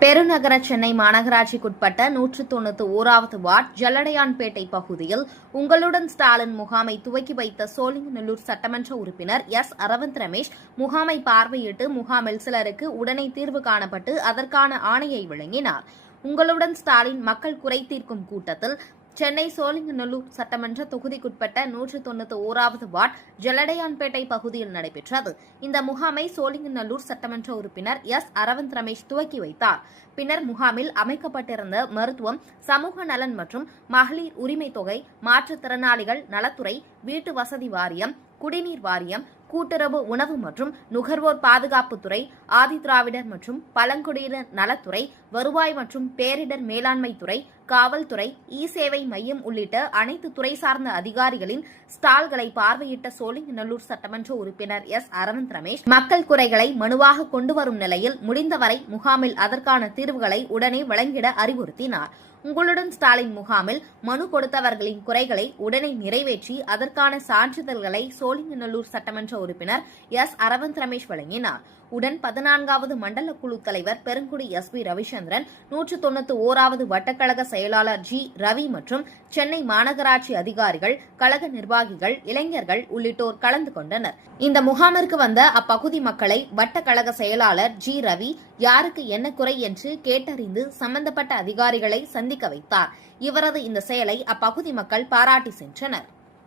பெருநகர சென்னை மாநகராட்சிக்குட்பட்ட நூற்று தொண்ணூற்று ஓராவது வார்டு ஜல்லடையான்பேட்டை பகுதியில் உங்களுடன் ஸ்டாலின் முகாமை துவக்கி வைத்த சோழிங்கநல்லூர் சட்டமன்ற உறுப்பினர் எஸ் அரவிந்த் ரமேஷ் முகாமை பார்வையிட்டு முகாமில் சிலருக்கு உடனே தீர்வு காணப்பட்டு அதற்கான ஆணையை வழங்கினார். உங்களுடன் ஸ்டாலின் மக்கள் குறை தீர்க்கும் கூட்டத்தில் சென்னை சோழிங்கநல்லூர் சட்டமன்ற தொகுதிக்குட்பட்ட நூற்று தொண்ணூத்தி ஓராவது வார்டு ஜலடையான்பேட்டை பகுதியில் நடைபெற்றது. இந்த முகாமை சோழிங்கநல்லூர் சட்டமன்ற உறுப்பினர் எஸ். அரவிந்த் ரமேஷ் துவக்கி வைத்தார். பின்னர் முகாமில் அமைக்கப்பட்டிருந்த மருத்துவம் சமூக நலன் மற்றும் மகளிர் உரிமை தொகை மாற்றுத்திறனாளிகள் நலத்துறை வீட்டு வசதி வாரியம் குடிநீர் வாரியம் கூட்டுறவு உணவு மற்றும் நுகர்வோர் பாதுகாப்புத்துறை ஆதிதிராவிடர் மற்றும் பழங்குடியினர் நலத்துறை வருவாய் மற்றும் பேரிடர் மேலாண்மை துறை காவல்துறை இ சேவை மையம் உள்ளிட்ட அனைத்து துறை சார்ந்த அதிகாரிகளின் ஸ்டால்களை பார்வையிட்ட சோழிங்கநல்லூர் சட்டமன்ற உறுப்பினர் எஸ். அரவிந்த் ரமேஷ் மக்கள் குறைகளை மனுவாக கொண்டு வரும் நிலையில் முடிந்தவரை முகாமில் அதற்கான தீர்வுகளை உடனே வழங்கிட அறிவுறுத்தினார். உங்களுடன் ஸ்டாலின் முகாமில் மனு கொடுத்தவர்களின் குறைகளை உடனே நிறைவேற்றி அதற்கான சான்றிதழ்களை சோழிங்கநல்லூர் சட்டமன்ற உறுப்பினர் எஸ். அரவிந்த் ரமேஷ் வழங்கினார். உடன் பதினான்காவது மண்டல குழு தலைவர் பெருங்குடி எஸ். பி. ரவிச்சந்திரன் நூற்று தொண்ணூத்தி ஓராவது வட்டக்கழக செயலாளர் ஜி. ரவி மற்றும் சென்னை மாநகராட்சி அதிகாரிகள் கழக நிர்வாகிகள் இளைஞர்கள் உள்ளிட்டோர் கலந்து கொண்டனர். இந்த முகாமிற்கு வந்த அப்பகுதி மக்களை வட்டக்கழக செயலாளர் ஜி. ரவி யாருக்கு என்ன குறை என்று கேட்டறிந்து சம்பந்தப்பட்ட அதிகாரிகளை சந்திக்க வைத்தார். இவரது இந்த செயலை அப்பகுதி மக்கள் பாராட்டி சென்றனர்.